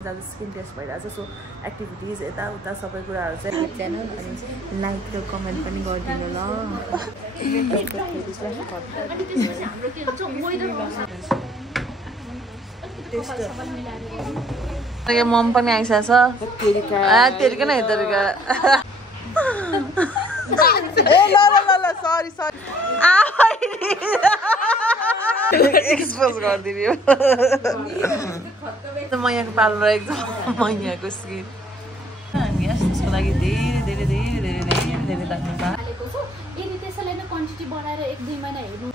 आज skin test भइरहेछ so activities यताउता सबै कुराहरू चाहिँ च्यानल अनि लाइक र कमेन्ट पनि गरिदिनु ल मम पनि आइसकेछ तेरिका नै तेरिका ए ल ल ल ल सरी सरी एक्सपोज गरिदिनु म यहाँको पालो रहेको छ म यहाँको स्किन हामी यसको लागि धेरै धेरै धेरै धेरै धेरै धेरै धन्यवाद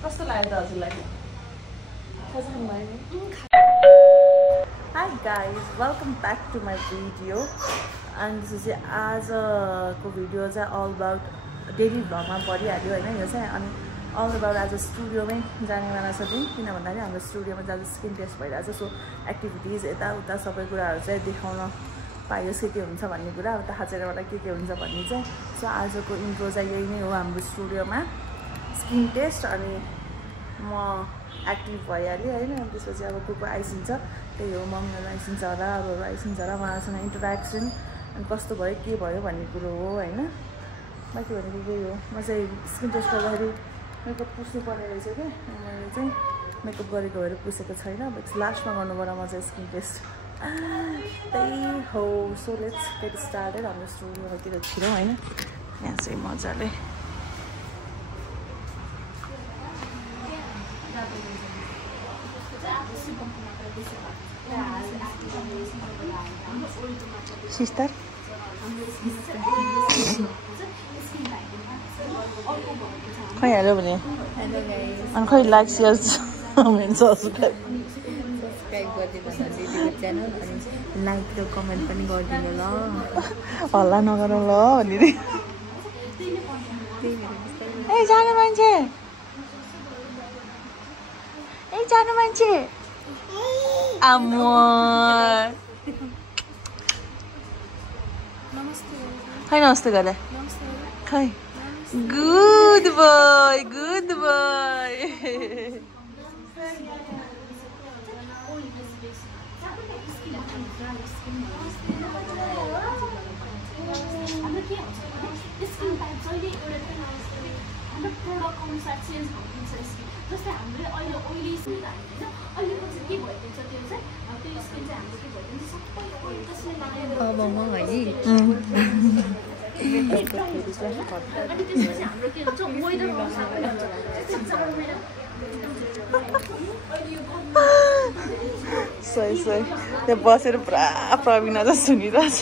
कस्तो लाग्यो त हजुरलाई hi guys welcome back to my video अनि त्यसपछि आजको भिडियो चाहिँ अल अबाउट डेली भ्लगमा परिहाल्यो होइन यो चाहिँ अनि अल अबाउट आज स्टुडियोमै जानेवाला छ दिन किन भन्दाखेरि हाम्रो स्टुडियोमा आज स्किन टेस्ट भइरहेछ सो एक्टिभिटिज यताउता सबै कुराहरू चाहिँ देखाउन पाइयोस् के हुन्छ भन्ने कुरा अब थाहा छैन मलाई के हुन्छ भन्ने चाहिँ सो आजको इन्ट्रो चाहिँ यही नै हो हाम्रो स्टुडियोमा स्किन टेस्ट अनि म एक्टिभ भइहालेँ होइन त्यसपछि अब को आइसिन्छ त्यही हो मम्मीहरू आइसिन्छ होला अरूहरू आइसिन्छ होला उहाँहरूसँग इन्टरेक्सन अनि कस्तो भयो के भयो भन्ने कुरो हो होइन बाँकी भनेको यही हो म चाहिँ स्किन टेस्ट गर्दाखेरि मेकअप पुस्नु पर्ने रहेछ क्या मैले चाहिँ मेकअप गरेको भएर पुसेको छैन अब लास्टमा गर्नुपर्छ म चाहिँ स्किन टेस्ट त्यही हो सो लेट्स गेट स्टार्टेड हाम्रो स्टुडियोतिर छिरौँ होइन यहाँ चाहिँ मजाले सिस्टर खै हाल्यो भने अनि खै लाइक सेयर सब्सक्राइब गरिदिनु च्यानल अनि लाइक र कमेन्ट पनि गरिदिनु ल हल्ला नगरौँ ल भनेर ए जानु मान्छे आम्मा खै नमस्ते गरे खै गुड बोय सही त्यहाँ बसेर पुरा प्रवीणा जस्तो सुनिरहेछ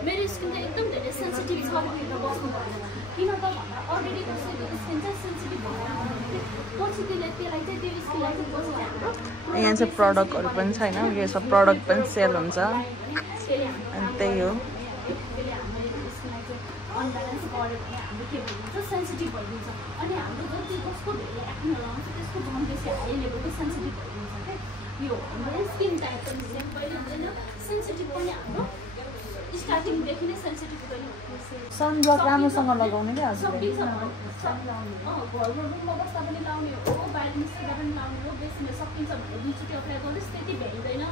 मेरो स्किन चाहिँ एकदम धेरै सेन्सिटिभ छ भनेर बस्नु भएन किन त भन्दा अलरेडी कसैको स्किन चाहिँ सेन्सिटिभ भएर पछि त्यसलाई चाहिँ त्यो स्किनलाई चाहिँ पछि हाम्रो यहाँ चाहिँ प्रडक्टहरू पनि छैन यो सब प्रडक्ट पनि सेल हुन्छ अनि त्यही हो अनब्यालेन्स गऱ्यो भने हाम्रो के भइदिन्छ सेन्सिटिभ भइदिन्छ अनि हाम्रो जति जसको धेरै एक्ने लगाउँछ त्यसको झन् बेसी हाई लेभलको सेन्सिटिभ भइदिन्छ क्या यो हाम्रो स्किन टाइप पनि सेम कहिले हुँदैन सेन्सिटिभ पनि हाम्रो स्टार्टिङदेखि नै सेन्सिटिभ पनि सनब्लक राम्रोसँग लगाउने क्या हजुरले घरमा रुममा बस्दा पनि लाउने हो बाहिर निस्किँदा पनि लाउने हो बेसी सकिन्छ भने दुईचोटि अप्लाई गर्नुहोस् त्यति भ्याइँदैन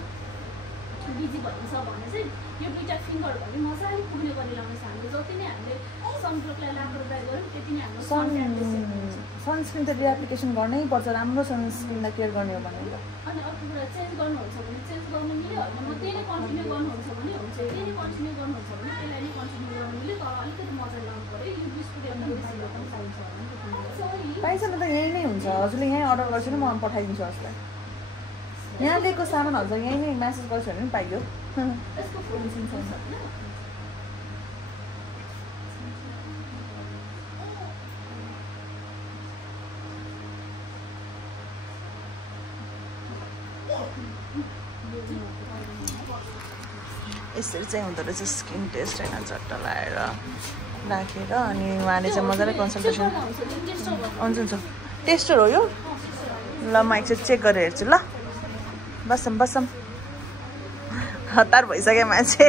बिजी भइन्छ भने चाहिँ यो दुईवटा फिङ्गर भने मजाले पुग्ने गरी लाउनुहोस् हामीले जति नै हामीले सनब्लकलाई लाग्दो ट्राई गऱ्यौँ त्यति नै हाम्रो सनस्क्रिन त रिएप्लिकेसन गर्नै पर्छ राम्रो सनस्क्रिनलाई केयर गर्ने हो भने अनि अर्को कुरा चेन्ज गर्नुहुन्छ भने चेन्ज गर्नु मिल्यो होइन म त्यही नै कन्टिन्यू गर्नुहुन्छ भने हुन्छ त्यही नै कन्टिन्यू गर्नुहुन्छ भने त्यसलाई नै कन्टिन्यू गर्नु मिल्यो तर अलिकति मजाले लाउनु पऱ्यो यो बिस्कुट एकदम बेसी पनि चाहिन्छ पाइन्छ त यहीँ नै हुन्छ हजुरले यहीँ अर्डर गर्छ नि म पठाइदिन्छु हजुरलाई यहाँ दिएको सामानहरू चाहिँ यहीँ नै म्यासेज गर्छ भने पनि पाइयो यसको फोन सिम छ यसरी चाहिँ हुँदो रहेछ स्किन टेस्ट होइन झट्ट लगाएर राखेर अनि उहाँले चाहिँ मजाले कन्सल्टेसन हुन्छ टेस्टर हो यो ल म एकचोटि चेक गरेर हेर्छु ल बसम बसम हतार भइसक्यो मान्छे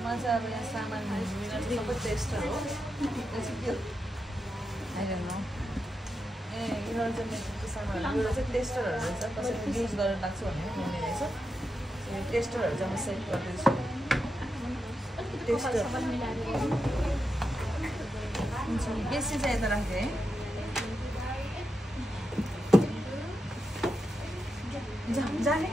म चाहिँ अब यहाँ सामान सबै टेस्टर हो ए यिनीहरू चाहिँ मेरो सामानहरू एउटा चाहिँ टेस्टरहरू रहेछ कसैले युज गरेर लाग्छु भने हुने रहेछ टेस्टरहरू चाहिँ म सेट गर्दैछु टेस्टर बेसी चाहिँ यता राखेँ है जाने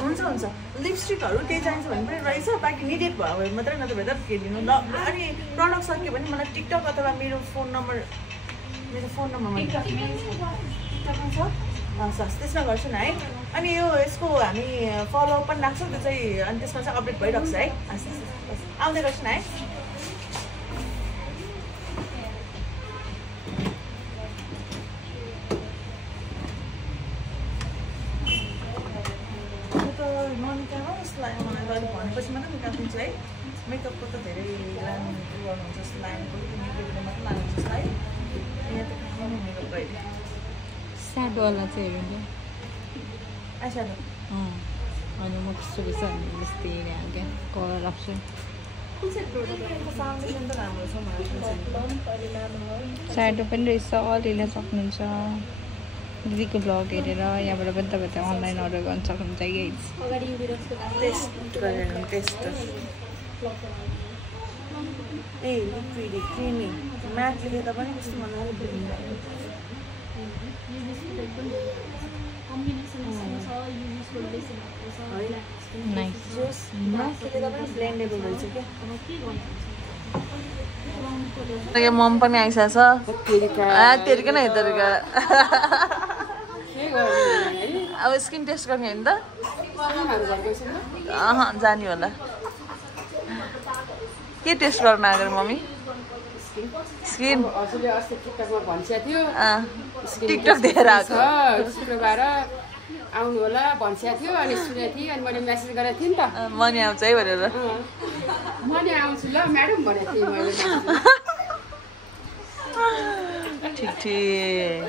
हुन्छ हुन्छ लिपस्टिकहरू केही चाहिन्छ भने पनि रहेछ बाँकी निडेड भयो भने मात्रै नत्र भए त किनिदिनु ल अनि प्रडक्ट सक्यो भने मलाई टिकटक अथवा मेरो फोन नम्बरमा छ त्यसमा गर्छु न है अनि यसको हामी फलोअप पनि राख्छौँ त्यो चाहिँ अनि त्यसमा चाहिँ अपडेट भइरहेको छ है आउँदै गर्छु न है मलाई भनेपछि मात्रै निकालिदिन्छु है मेकअपको त धेरै लानु गर्नुहुन्छ जस्तो लागेको मेकअपको मात्रै लानुहुन्छ है यहाँ त मेकअप अहिले स्याडोवाला चाहिँ हेर्नु आइस्याडो अनि म कस्तो रहेछ भने जस्तै क्या कलर अप्सन फाउन्डेसन त राम्रो छ मलाई स्याडो पनि रहेछ अल लिन सक्नुहुन्छ दिदीको ब्लग हेरेर यहाँबाट पनि तपाईँ अनलाइन अर्डर गर्न सक्नुहुन्छ tester a liquid creamy matte लेख्दा पनि कस्तो मजाले ब्लेन्डेबल रहेछ क्या मम पनि आइसकेको छ तेरिका न हेरिका अब स्किन टेस्ट गर्ने होइन त जाने होला के टेस्ट गर्न आएको मम्मी स्किन टिकटक देखेर आएको शुक्रबार आउनु होला भनिसकेको थियो अनि सुनेको थिएँ अनि मैले मेसेज गरेको थिएँ नि त म नि आउँछ है भनेर म नि आउँछु ल म्याडम भनेको थिएँ मैले ठिक ठिक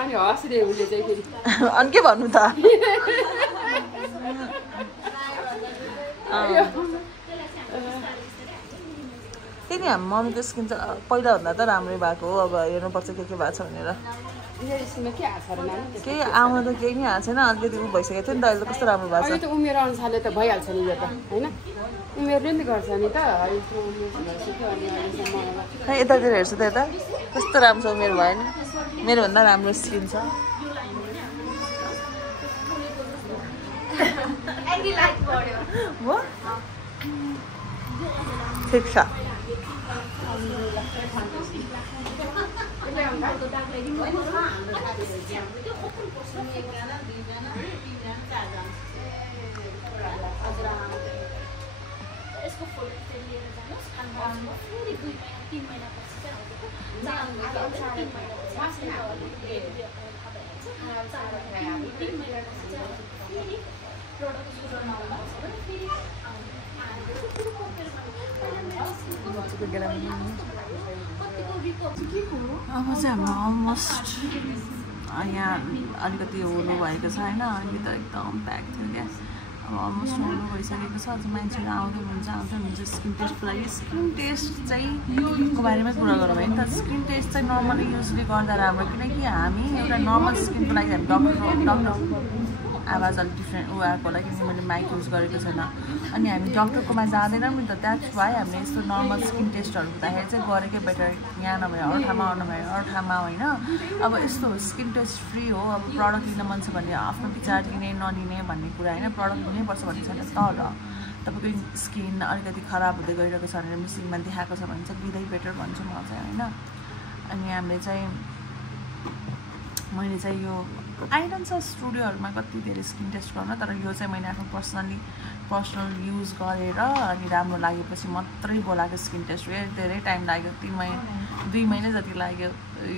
अनि हँस्रे उसले चाहिँ फेरि अनि के भन्नु त त्यही नि हामी मम्मीको स्किन चाहिँ पहिलाभन्दा त राम्रै भएको हो अब हेर्नुपर्छ के भएको छ भनेर केही आउनु त केही नि आएको छैन अलिकति उ भइसकेको थियो नि त अहिले त कस्तो राम्रो भएको छ त उमेर अनुसारले त भइहाल्छ नि यो त होइन उमेरले नि गर्छ नि त खै यतातिर हेर्छु त यता कस्तो राम्रो छ उमेर भयो नि मेरोभन्दा राम्रो स्किन छ ठिक छ यसको फोटो चाहिँ लिएर जानुहोस् अनि फेरि 2-3 महिनापछि चाहिँ अब चाहिँ हाम्रो अलमोस्ट यहाँ अलिकति होलो भएको छ होइन अनि त एकदम प्याक थियो क्या अब अलमोस्ट होलो भइसकेको छ अझ मान्छेहरू आउँदै हुन्छ स्किन टेस्टको लागि स्किन टेस्ट चाहिँ को बारेमै कुरा गरौँ है नि त स्किन टेस्ट चाहिँ नर्मली युजली गर्दा राम्रो किनकि हामी एउटा नर्मल स्किनको लागि हामी डक्टर आवाज अलिक डिफ्रेन्ट ऊ आएको होला किनकि मैले माइक युज गरेको छैन अनि हामी डक्टरकोमा जाँदैनौँ नि त द्याट्स वाइ हामीले यस्तो नर्मल स्किन टेस्टहरू हुँदाखेरि चाहिँ गरेकै बेटर यहाँ नभए अरू ठाउँमा अरू होइन अब यस्तो स्किन टेस्ट फ्री हो अब प्रडक्ट लिन मन छ भने आफ्नो विचार लिने नलिने भन्ने कुरा होइन प्रडक्ट लिनैपर्छ भन्ने छैन तर तपाईँको स्किन अलिकति खराब हुँदै गइरहेको छ भनेर मिसिङमा देखाएको छ भने चाहिँ लिँदै बेटर भन्छु म चाहिँ होइन अनि हामीले चाहिँ मैले चाहिँ यो आइरहन्छ स्टुडियोहरूमा कति धेरै स्किन टेस्ट गर्न, तर यो चाहिँ मैले आफ्नो पर्सनल युज गरेर अनि राम्रो लागेपछि मात्रै बोलाएको स्किन टेस्ट हो। धेरै टाइम लाग्यो, 2 महिना जति लाग्यो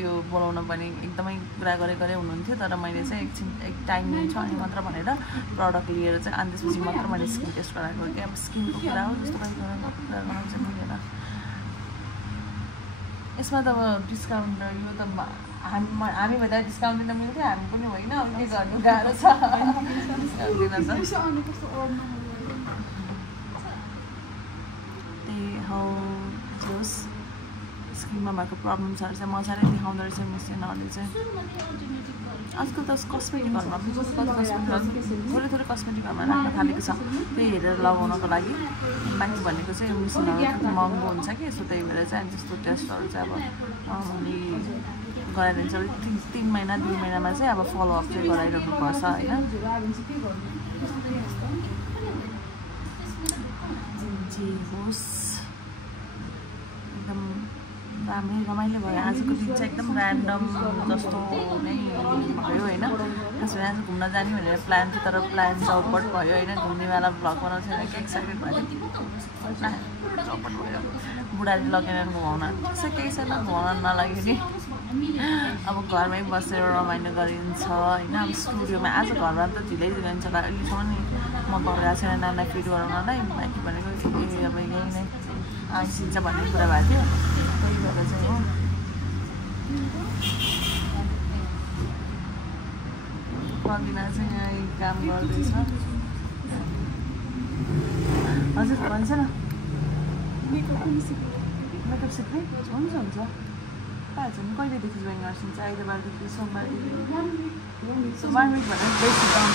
यो बोलाउन पनि। एकदमै कुरा गरे हुनुहुन्थ्यो, तर मैले चाहिँ एक टाइम लिन्छु अनि मात्र भनेर प्रडक्ट लिएर चाहिँ अनि त्यसपछि मात्र मैले स्किन टेस्ट गराएको कि अब स्किनको कुरा हो जस्तो कुरा गर्नु चाहिँ मिलेन। यसमा त अब डिस्काउन्ट यो त हामी भन्दा डिस्काउन्ट दिन मिल्थ्यो, हामी पनि होइन, अब के गर्नु गाह्रो छ डिस्काउन्ट दिन त। त्यही हो जोस स्किनमा भएको प्रब्लम्सहरू चाहिँ मजाले देखाउँदो रहेछ मिसिनहरूले चाहिँ। आजकल त कस्मेटिकहरूमा थोरै कस्मेटिकहरूमा राख्न थालेको छ, त्यही हेरेर लगाउनको लागि। बाँकी भनेको चाहिँ मिसिनहरू महँगो हुन्छ कि, सो त्यही भएर चाहिँ त्यस्तो टेस्टहरू चाहिँ अब नर्मली गराइदिन्छ। 3 महिना 2 महिनामा चाहिँ अब फलोअप चाहिँ गराइरहनु पर्छ होइन। जे होस् एकदम दामी रमाइलो भयो आजको दिन चाहिँ, एकदम ऱ्यान्डम जस्तो नै भयो होइन। त्यसमा आज घुम्न जाने भनेर प्लान थियो, तर प्लान चौपट भयो होइन। घुम्नेवाला भ्लग बनाउँछ भने के एक्साइटेड भयो, चौपट भयो। बुढाले लगेर घुमाउन केही छैन, घुमाउन नलाग्यो नि। अब घरमै बसेर रमाइलो गरिन्छ होइन। अब स्टुडियोमा आज घरमा त ढिलै गरिन्छ होला, अहिलेसम्म नि म गएको छैन नानीलाई फिड गराउनलाई। बाँकी भनेको अब यही नै आइसिन्छ भन्ने कुरा भएको थियो, त्यही भएर चाहिँ हो। प्रवीणा चाहिँ यहाँ काम गर्दैछ। हजुर भन्छ न मेकअप सिक्ने हुन्छ पाइहाल्छ नि। कहिलेदेखि जोइन गर्छिन्छ? आइतबारदेखि सोमबारदेखि 1 विक भनेर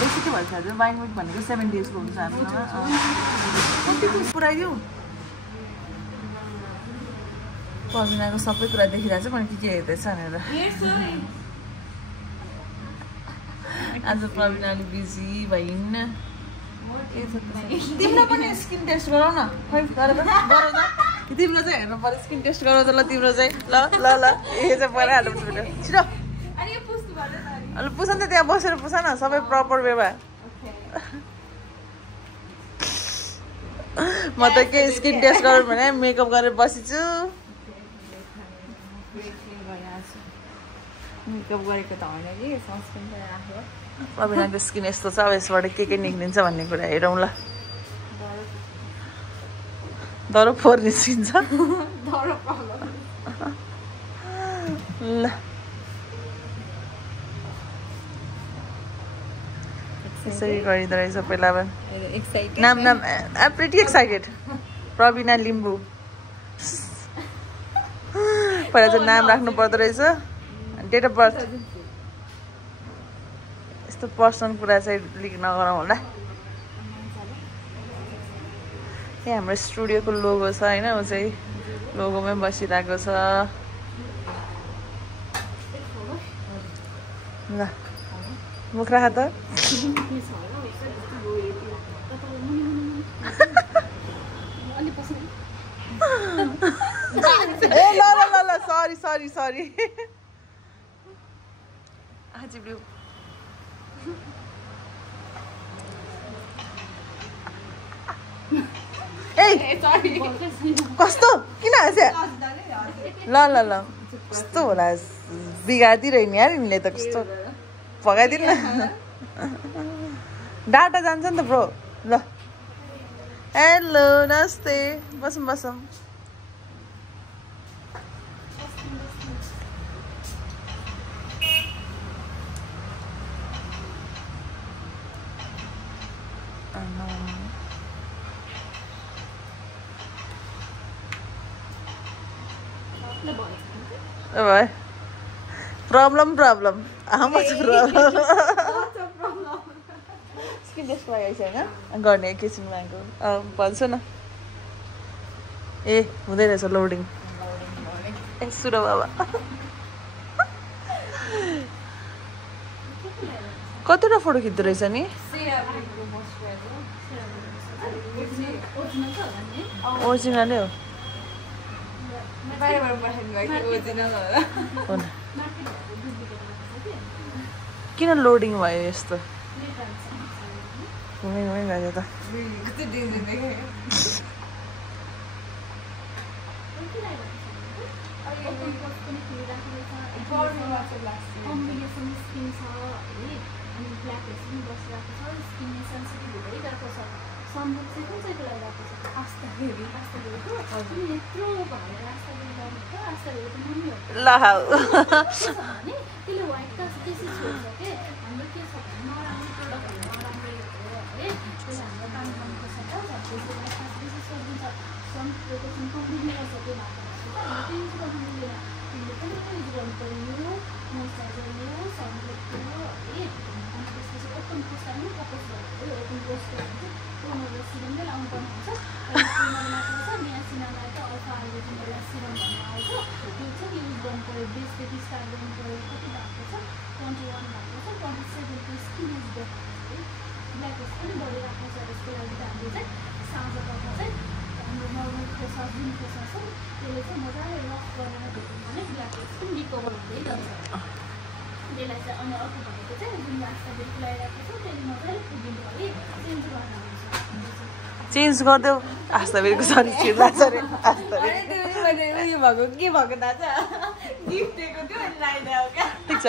बेसिकै भन्छ। हजुर 1 विक भनेको 7 डेजको हुन्छ हामीसँग। पुऱ्याइदिउँ प्रवीणाको सबै कुरा देखिरहेको छ, मैले के हेर्दैछ भनेर। आज प्रवीणाले बिजी भइन्। तिम्रो पनि स्किन टेस्ट गराउ न, खै गराउ त तिम्रो चाहिँ हेर्नु पर्यो। स्किन टेस्ट गराउ त ल तिम्रो चाहिँ। ल ल ल ए चाहिँ परिहाल्नु पर्छ छिटो। ल पुछ नि त, त्यहाँ बसेर पुछ न, सबै प्रपर वेमा। म त के स्किन टेस्ट गरौँ भने मेकअप गरेर बसिछु। मेकअप गरेको त होइन कि सनस्क्रिन त राख्यो। प्रवीणाको स्किन यस्तो छ, अब यसबाट के निक्लिन्छ भन्ने कुरा हेरौँ ल। दरो फोहोर निस्किन्छ ल। यसरी गरिँदो रहेछ पहिला। अब नाम प्रिटी एक्साइटेड प्रवीणा लिम्बू। पहिला चाहिँ नाम राख्नु पर्दो रहेछ, डेट अफ बर्थ। यस्तो पर्सनल कुरा चाहिँ लिक नगरौँ होला। यहाँ हाम्रो स्टुडियोको लोगो छ होइन, ऊ चाहिँ लोगोमै बसिरहेको छ। ल मुख राख त। ए ल ल ल ल सरी चिप्लियो। कस्तो किन हाँस्या? ल ल ल कस्तो होला, बिगारिदिरहेँ नि यार यिनले त, कस्तो भगाइदिनु न। डाटा जान्छ नि त ब्रो। ल हेलो नमस्ते, बसौँ बसौँ। Problem how much problem? Skin test लगाएको छैन गर्ने एकैछिन मागो भन्छ न। ए हुँदै रहेछ लोडिङ। ए सुर बाबा कतिवटा फोटो खिच्दो रहेछ नि? ओरिजिनलै हो। किन लोडिङ भयो यस्तो घुमै गयो त कम्बिनेसन स्किन छ है अनि ब्ल्याक हेड्स पनि बसिरहेको छ स्किन सेन्सिटिभ भइरहेको छ सनब्लक चाहिँ कुन चाहिँको लगाइरहेको छ आस्ताको अनि यत्रो भनेर आस्ताको त मम्मी हो भने त्यसले व्हाइट कास्ट बेसी छोड्छ के हाम्रो के छ भने नराम्रो प्रडक्टहरू नराम्रै हो है त्यसले हाम्रो काम गर्नुपर्छ त त्यसले व्हाइट कास्ट बेसी सोधिन्छ सन प्रोटेक्सन कम्प्लिटली गर्छ त्यो भएको युज गर्नु मिल्दैन तिमीले पनि युज गर्नु पर्यो मोइस्चराइजर लियो सनब्लक लियो है अनि त्यसपछि ओपन पोस्टमा पनि फोकस गर्नु ओपन पोस्ट चाहिँ टोनर सिरम नै लाउनु पर्ने हुन्छ टोनरमा छ नियासिनामाइड त अल्फा हाइड्रोजन एउटा सिरम भन्ने आउँछ त्यो चाहिँ युज गर्नु पर्यो बेसदेखि स्टार्ट गर्नु पर्यो कति भएको छ 21 भएको छ 27 को स्किन इज बेटर है ब्ल्याक हेड्स पनि बढिरहेको छ त्यसको लागि त हामीले चाहिँ साँझपख चाहिँ हाम्रो नर्मल फेसवास जुन फेसवास छ त्यसले चाहिँ मजाले रफ गरेर भेट्यौँ भने ब्ल्याक हेड्स पनि रिकभर हुँदै जान्छ त्यसलाई चाहिँ अनि अर्को भनेको चाहिँ जुन आस्ताले खुलाइरहेको छ त्यसले मजाले पुगिनु है चेन्ज गर्न हुन्छ चेन्ज गरिदेऊ आस्ताबेरको सनस्क्रिन लाग्छ अरे आस्ताबेर उयो भएको के भएको थाहा छ गिफ्ट दिएको थियो अनि लगाइदियो क्या ठिक छ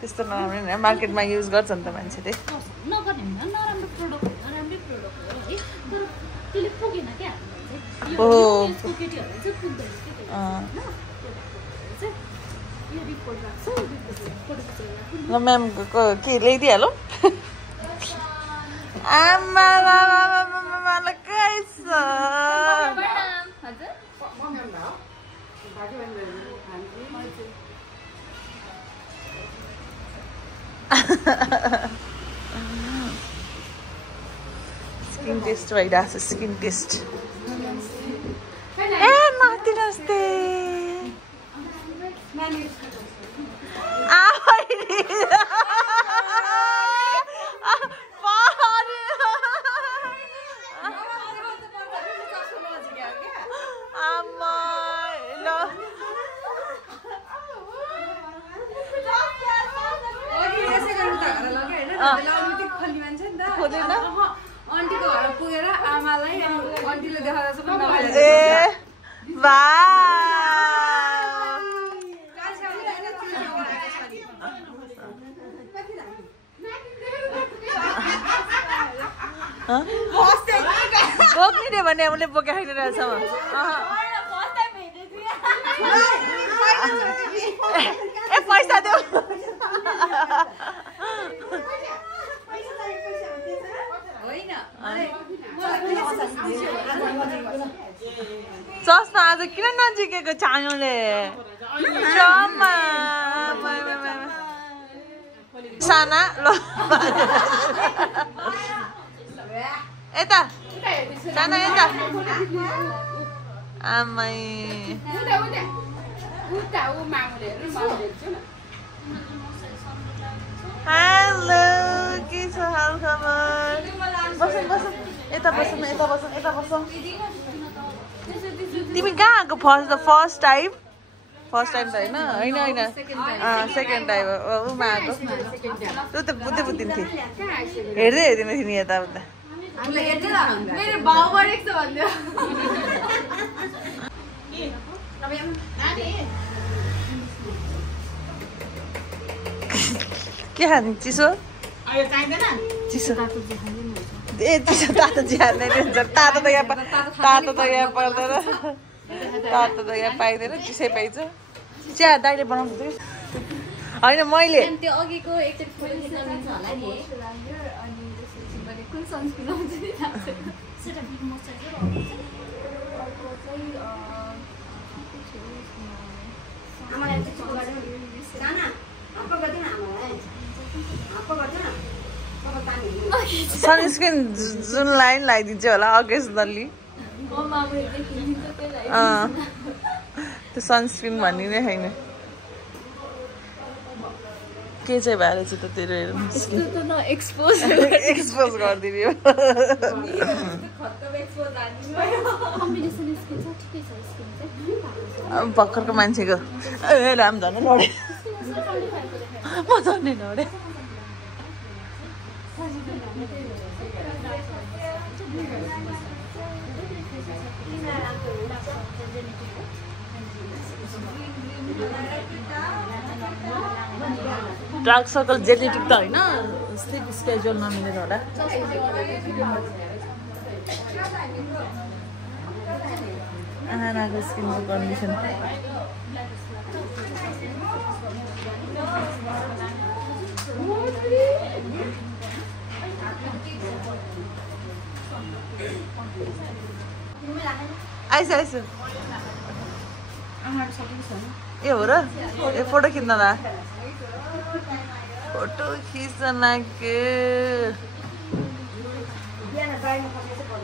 त्यस्तो नराम्रो नि मार्केटमा युज गर्छ नि त मान्छेले नगर्ने होइन नराम्रो प्रडक्ट होइन राम्रै प्रडक्ट हो है तर त्यसले पुगेन क्या हामीलाई चाहिँ यो केटीहरूलाई चाहिँ पुग्दैन कि यो रिपोर्ट राख्छ फोटो खिचेर ल म्याम के ल्याइदिइहालौँ आमा स्किन टेस्ट भइरहेको छ स्किन टेस्ट ए नमस्ते आन्टीको घर पुगेर आमालाई आन्टीले देखाउँदा ए बोक्ने भने उसले बोके खाइने रहेछ ए पैसा देऊ चस्मा आज किन नजिकेको छानुले साना ल यता साना यता आमै हेलो के छ हाल खबर बसौँ बसौँ यता बसौँ यता बसौँ यता बसौँ तिमी कहाँ आएको फर्स्ट टाइम त होइन होइन सेकेन्ड टाइम उमा आएको त्यो त बुद्धि बुद्धिन थिएँ हेर्दै हेर्दिन थिएँ नि यताउता मेरो भाउ बढेको छ भन्दै के खाने चिसो चिसो ए चिसो तातो चिया नै हुन्छ तातो त यहाँ पर्दैन तातो त यहाँ पाइँदैन चिसै पाइन्छ चिया दाइले बनाउँछ होइन मैले त्यो अघिको एकचोटि फोटो खिच्न मिल्छ होला नि अनि त्यसपछि मैले कुन सनस्क्रिन आउँछ नि थाहा छैन सेटा बिग मोइस्चराइजर आउँछ अर्को चाहिँ आमालाई चाहिँ चुप गर्दैन साना apa गर्दैन आमालाई apa गर्दैन तपाईँ पानी सनस्क्रिन जुन लाइन लगाइदिन्छ होला अकेजनली त्यो सनस्क्रिन भन्ने नै छैन के चाहिँ भएर चाहिँ त तेरो हेर्नुहोस् एक्सपोज एक्सपोज गरिदिने हो भर्खरको मान्छेको ए राम झन् लडे म झन्डै लडे डार्क सर्कल जेनेटिक त होइन स्लिप स्केड्युल नमिलेर होला आनाको स्किनको कन्डिसन आइस आइस ए हो र ए फोटो खिच्न ला फोटो खिच्न लाग्यो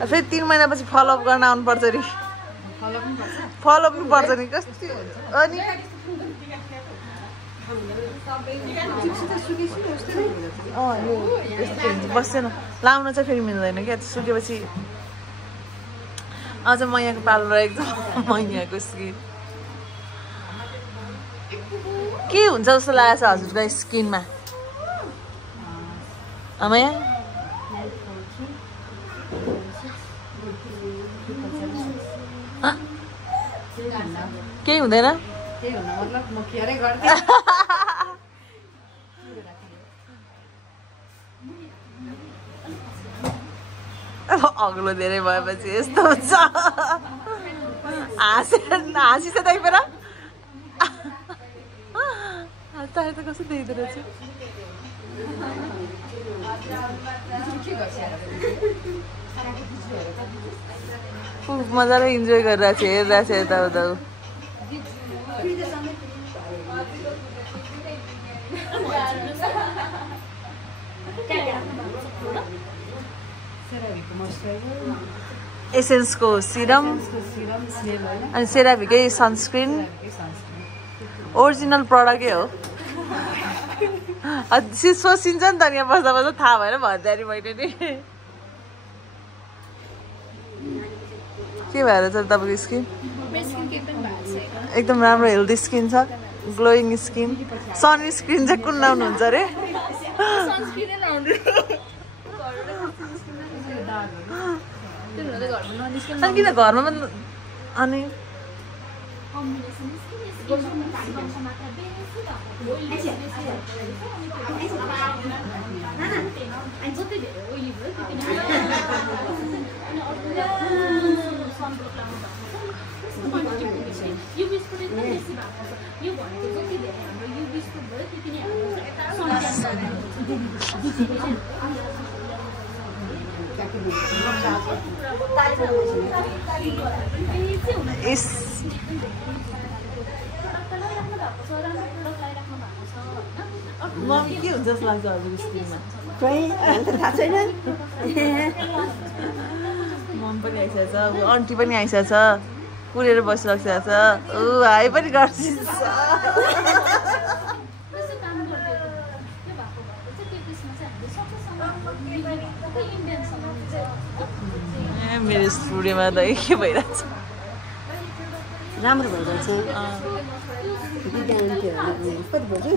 फेरि 3 महिनापछि फलोअप गर्न आउनुपर्छ नि फलोअप पनि पर्छ नि कस्तो अनि यो बस्दैन लाउन चाहिँ फेरि मिल्दैन क्या सुकेपछि अझ मैयाको पालो रहेको छ मैयाको स्किन के हुन्छ जस्तो लागेको छ हजुरको स्किनमा मैया केही हुँदैन अग्लो धेरै भएपछि यस्तो हुन्छ हाँसी छ त्यही बेला हाँस्दा त कस्तो देखिँदो रहेछ मजाले इन्जोय गरिरहेको छ हेरिरहेको छ यताउता एसेन्सको सिरम अनि सेराभीकै सनस्क्रिन ओरिजिनल प्रडक्टै हो सोचिन्छ नि त यहाँ बस्दा बस्दा थाहा भएर भन्दाखेरि मैले नि के भएर छ तपाईँको स्किन एकदम राम्रो हेल्दी स्किन छ ग्लोइङ स्किन सनस्क्रिन चाहिँ कुन लाउनुहुन्छ अरे अनि किन घरमा पनि अनि मम्मी के हुन्छ जस्तो लाग्छ हजुरको स्किनमा खै थाहा छैन मम पनि आइसकेको छ आन्टी पनि आइसकेको छ कुरेर बसिरहेको छ ऊ हाई पनि गर्छिन्छ मेरो स्टुडियोमा त के भइरहेछ राम्रो भइरहेछ कति बज्यो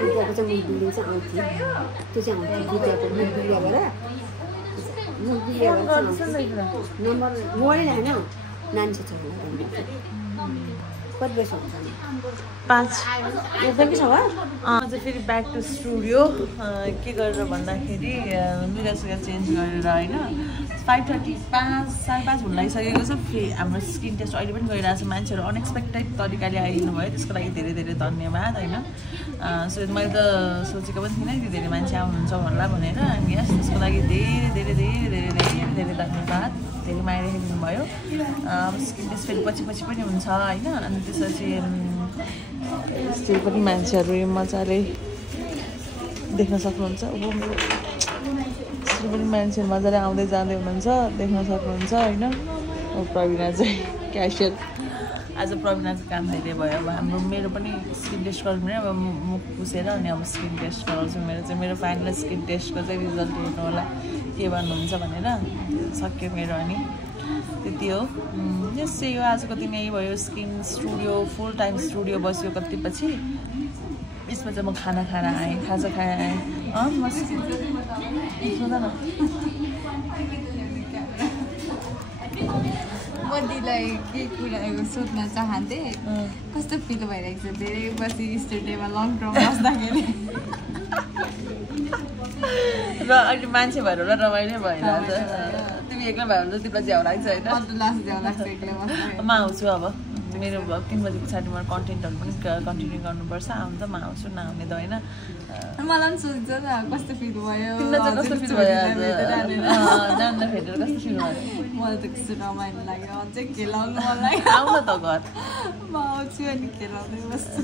विद्याको चाहिँ मुख बिल्डिङ चाहिँ आउँथ्यो त्यो चाहिँ आउँथ्यो विद्याको मुख बिल्डिया गरेर नम्बर मोबाइल होइन नानी छ कति बजी हुन्छ 5 एकदमै छ अझ फेरि ब्याक टु स्टुडियो के गरेर भन्दाखेरि लुगासुगा चेन्ज गरेर होइन 5:30 5:30 हुन लागिसकेको छ फेरि हाम्रो स्किन टेस्ट अहिले पनि गइरहेको छ मान्छेहरू अनएक्सपेक्टेड तरिकाले आइदिनु भयो त्यसको लागि धेरै धेरै धन्यवाद होइन सो मैले त सोचेको पनि थिइनँ कि धेरै मान्छे आउनुहुन्छ होला भनेर अनि यस त्यसको लागि धेरै धेरै धेरै धेरै धेरै धेरै धन्यवाद धेरै माया राखिदिनु भयो अब स्किन टेस्ट फेरि पछि पछि पनि हुन्छ होइन अनि त्यसपछि स्टिल पनि मान्छेहरू मजाले देख्न सक्नुहुन्छ स्टिल पनि मान्छेहरू मजाले आउँदै जाँदै हुनुहुन्छ देख्न सक्नुहुन्छ होइन प्रवीणा चाहिँ क्यासियर आज प्रवीणाको काम धेरै भयो अब हाम्रो मेरो पनि स्किन टेस्ट गर्नु पनि अब मुख पुसेर अनि अब स्किन टेस्ट गराउँछु मेरो फाइनल स्किन टेस्टको चाहिँ रिजल्ट हेर्नु होला के भन्नुहुन्छ भनेर सक्यो मेरो अनि त्यति हो जस्तै यो आजको दिन यही भयो स्किन स्टुडियो फुल टाइम स्टुडियो बस्यो कति पछि यसमा चाहिँ म खाना खाएर आएँ खाजा खाएर आएँ म दिदीलाई के कुरा सोध्न चाहन्थेँ कस्तो फिल भइरहेको छ धेरै बसी स्टुडियोमा लङ टर्म बस्दाखेरि र अहिले मान्छे भएर होला रमाइलो भइरहेको छ तिमी एक्लै भयो भने त तिमीलाई झ्याउ लाग्छ होइन म आउँछु अब मेरो 3 बजी पछाडि म कन्टेन्टहरू पनि कन्टिन्यू गर्नुपर्छ आउनु त म आउँछु नआउने त होइन मलाई पनि सोध्छ न कस्तो फिल भयो तिमीलाई चाहिँ कस्तो फिल भयो जान्दा भेटेर कस्तो फिल भयो मलाई त कस्तो रमाइलो लाग्यो अझै खेलाउनु मलाई आउन त घर म आउँछु अनि खेलाउँदै बस्छु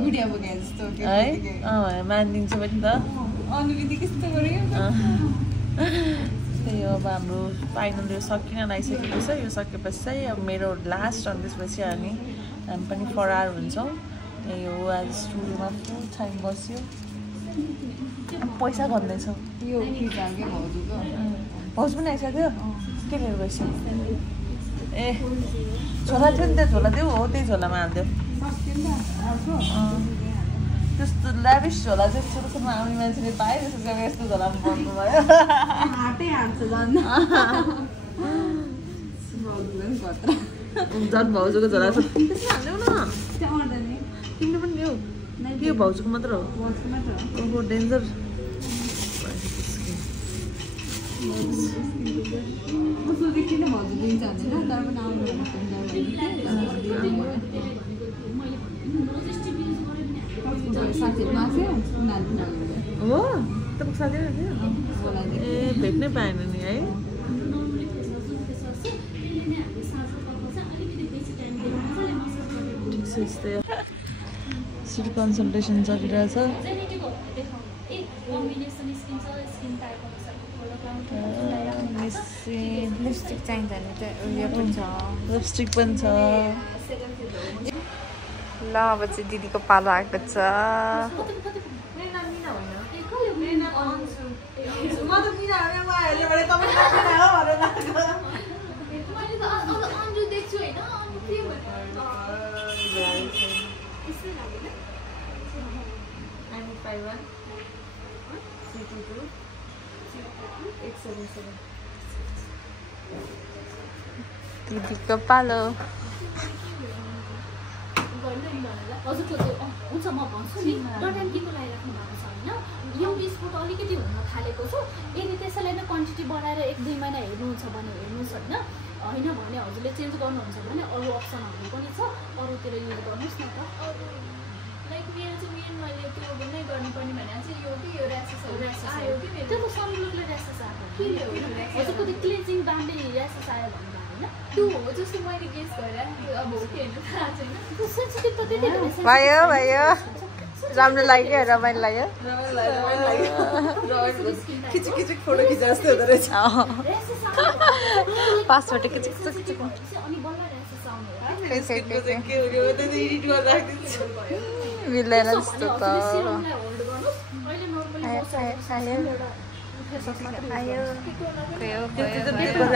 गुडिया बोके जस्तो है मानिदिन्छु पनि त अनुविधि कस्तो गऱ्यो त्यही हो अब हाम्रो फाइनल यो सकिन लागिसकेको छ यो सकेपछि चाहिँ अब मेरो लास्ट अनि त्यसपछि अनि हामी पनि फरार हुन्छौँ यही हो आज स्टुडियोमा फुल टाइम बस्यो पैसा भन्दैछौँ यो फिटाकै भाउजूको भाउजू पनि आइसक्यो के लिएर गइसक्यो ए झोला थियो नि त्यो झोला थियो हो त्यही झोलामा हालिदियो त्यस्तो ल्याभिस झोला चाहिँ सुरु सुरुमा आउने मान्छेले पाएँ त्यसो गरेर यस्तो झोलामा बस्नु भयो झन् भाउजूको झोला छ हालिदेऊ न तिमीले पनि ल्याऊ के भाउजूको मात्र हो ओहो डेन्जर हो तपाईँको साथीहरू थियो ए भेट्नै पाएन नि है ठिक छ यस्तै सिटी कन्सल्टेसन चलिरहेछ लिपस्टिक चाहिन्छ भने चाहिँ उयो पनि छ लिपस्टिक पनि छ ल अब चाहिँ दिदीको पालो आएको छ दिदीको पालो हजुरको त्यो हुन्छ म भन्छु नि डटान केको लगाइराख्नु भएको छ होइन यो स्पोर्ट अलिकति हुन थालेको छ यदि त्यसैलाई नै क्वान्टिटी बढाएर 1-2 महिना हेर्नुहुन्छ भने हेर्नुहोस् होइन भने हजुरले चेन्ज गर्नुहुन्छ भने अरू अप्सनहरू पनि छ अरूतिर युज गर्नुहोस् न त लाइक मेरो चाहिँ मेन मैले त्यो नै गर्नुपर्ने भने चाहिँ यो कि यो ऱ्यासेस आयो कि त्यो त सनब्लकले ऱ्यासेस आएको हजुरको त्यो क्लिन्जिङ बामले ऱ्यासेस आयो भने त्यो हो जस्तो मैले गेस गरेँ अब हो कि होइन थाहा छैन त्यो सेन्सिटिभ त त्यति भयो राम्रो लाग्यो रमाइलो लाग्यो खिचिक फोटो खिचा जस्तो हुँदो रहेछ पासवर्ड खिचिक अनि बल्ल ऱ्यासेस आउने मिल्दैन जस्तो त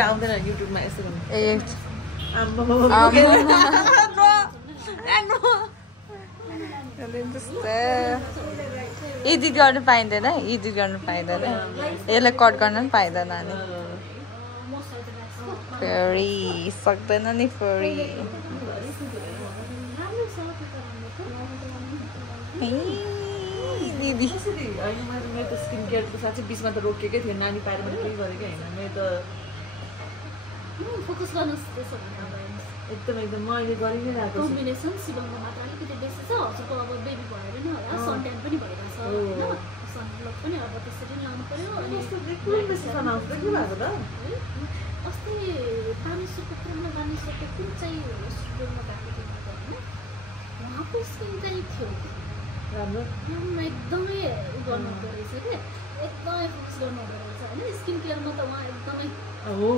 आउँदैन युट्युबमा यस्तो एडिट गर्नु पाइँदैन यसलाई कट गर्न पनि पाइँदैन नि फेरि सक्दैन नि फेरि दिदी मेरो त स्किन केयरको साँच्चै बिचमा त रोकेकै थियो नानी पाएर मैले केही गरेकै होइन मेरो त फोकस गर्नुहोस् एकदम मैले गरि नै रहेको छु कम्बिनेसन शिवमको मात्र अलिकति बेसी छ हजुरको अब बेबी भएर नि होला सन ट्यान पनि भइरहेछ होइन सनब्लक पनि अब त्यसरी लाउनु पर्यो अनि अस्ति बानेश्वरको कुन चाहिँ स्टुडियोमा गएको थियो होइन उहाँको स्किन चाहिँ थियो राम्रो एकदमै गर्नु पर्दो रहेछ कि एकदमै फोकस गर्नु पर्दो रहेछ छ होइन स्किन केयरमा त उहाँ एकदमै हो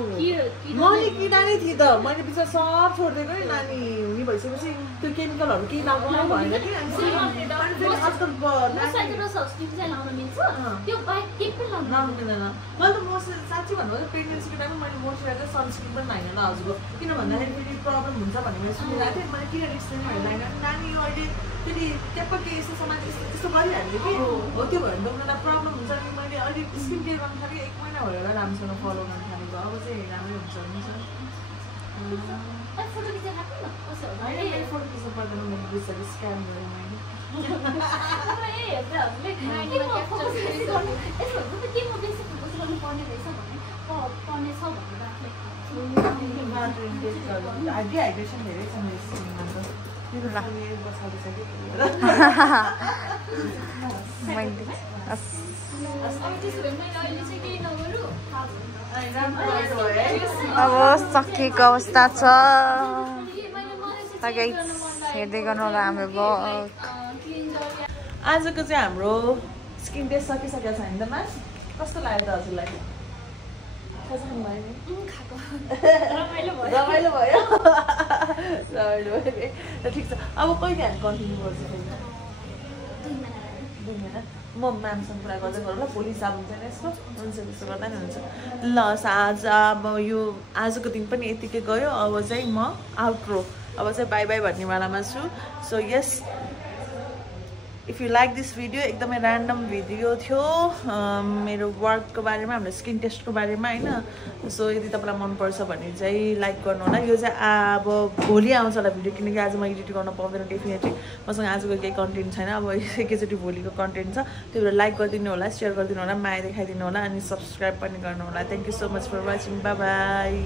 मैले किनानै थिएँ त मैले बिचरा सब छोडिदिएको नि नानी हुने भइसकेपछि त्यो केमिकलहरू केही लगाउनु भएन कि आजकल त्यो बाहेक केही पनि लाउनु लाउनु मिल्दैन मैले त साँच्ची भन्नु प्रेग्नेन्सीको टाइममा मैले मोइस्चराइजर सनस्क्रिन पनि लाइन ल हजुरको किन भन्दाखेरि फेरि प्रब्लम हुन्छ भन्ने मैले सुनिरहेको थिएँ मैले किन रिक्स लिने लाइन नानी अहिले फेरि ट्याप्प केही यस्तो सामान त्यस्तो गरिहाल्यो कि हो त्यो भयो भने त प्रब्लम हुन्छ नि मैले अलिक स्किन केयर गर्नु थालेँ 1 महिना भयो होला राम्रोसँग फलो गर्नु थालेको अब चाहिँ राम्रै हुन्छ फोटो खिचेर राख्नु न कसो हो होइन फोटो खिच्नु पर्दैन मैले बिर्सेर स्क्यान गरेँ डिहाइड्रेसन धेरै छ मेरो स्किनमा त अब सकिएको अवस्था छ हेर्दै गर्नु होला हाम्रो ब्लग आजको चाहिँ हाम्रो स्किन टेस्ट सकिसकेको छ नि त मास कस्तो लाग्यो त हजुरलाई रमाइलो भयो रमाइलो भयो ठिक छ अब कहिले हामी कन्टिन्यू गर्छ 2 महिना म म्यामसँग कुरा गर्दै गरौँ ल भोलि हिसाब हुन्छ नि यसको हुन्छ त्यसो गर्दा नि हुन्छ ल आज अब यो आजको दिन पनि यतिकै गयो अब चाहिँ म आउट्रो अब चाहिँ बाई बाई भन्ने वालामा छु so yes if you like this video एकदमै ऱ्यान्डम भिडियो थियो मेरो वर्कको बारेमा हाम्रो स्किन टेस्टको बारेमा होइन सो यदि तपाईँलाई मनपर्छ भने चाहिँ लाइक गर्नु होला यो चाहिँ अब भोलि आउँछ होला भिडियो किनकि आज म एडिट गर्न पाउँदैन डेफिनेटली मसँग आजको केही कन्टेन्ट छैन अब एकैचोटि भोलिको कन्टेन्ट छ त्यही भएर लाइक गरिदिनु होला सेयर गरिदिनु होला माया देखाइदिनु होला अनि सब्सक्राइब पनि गर्नु होला thank you so much for watching bye by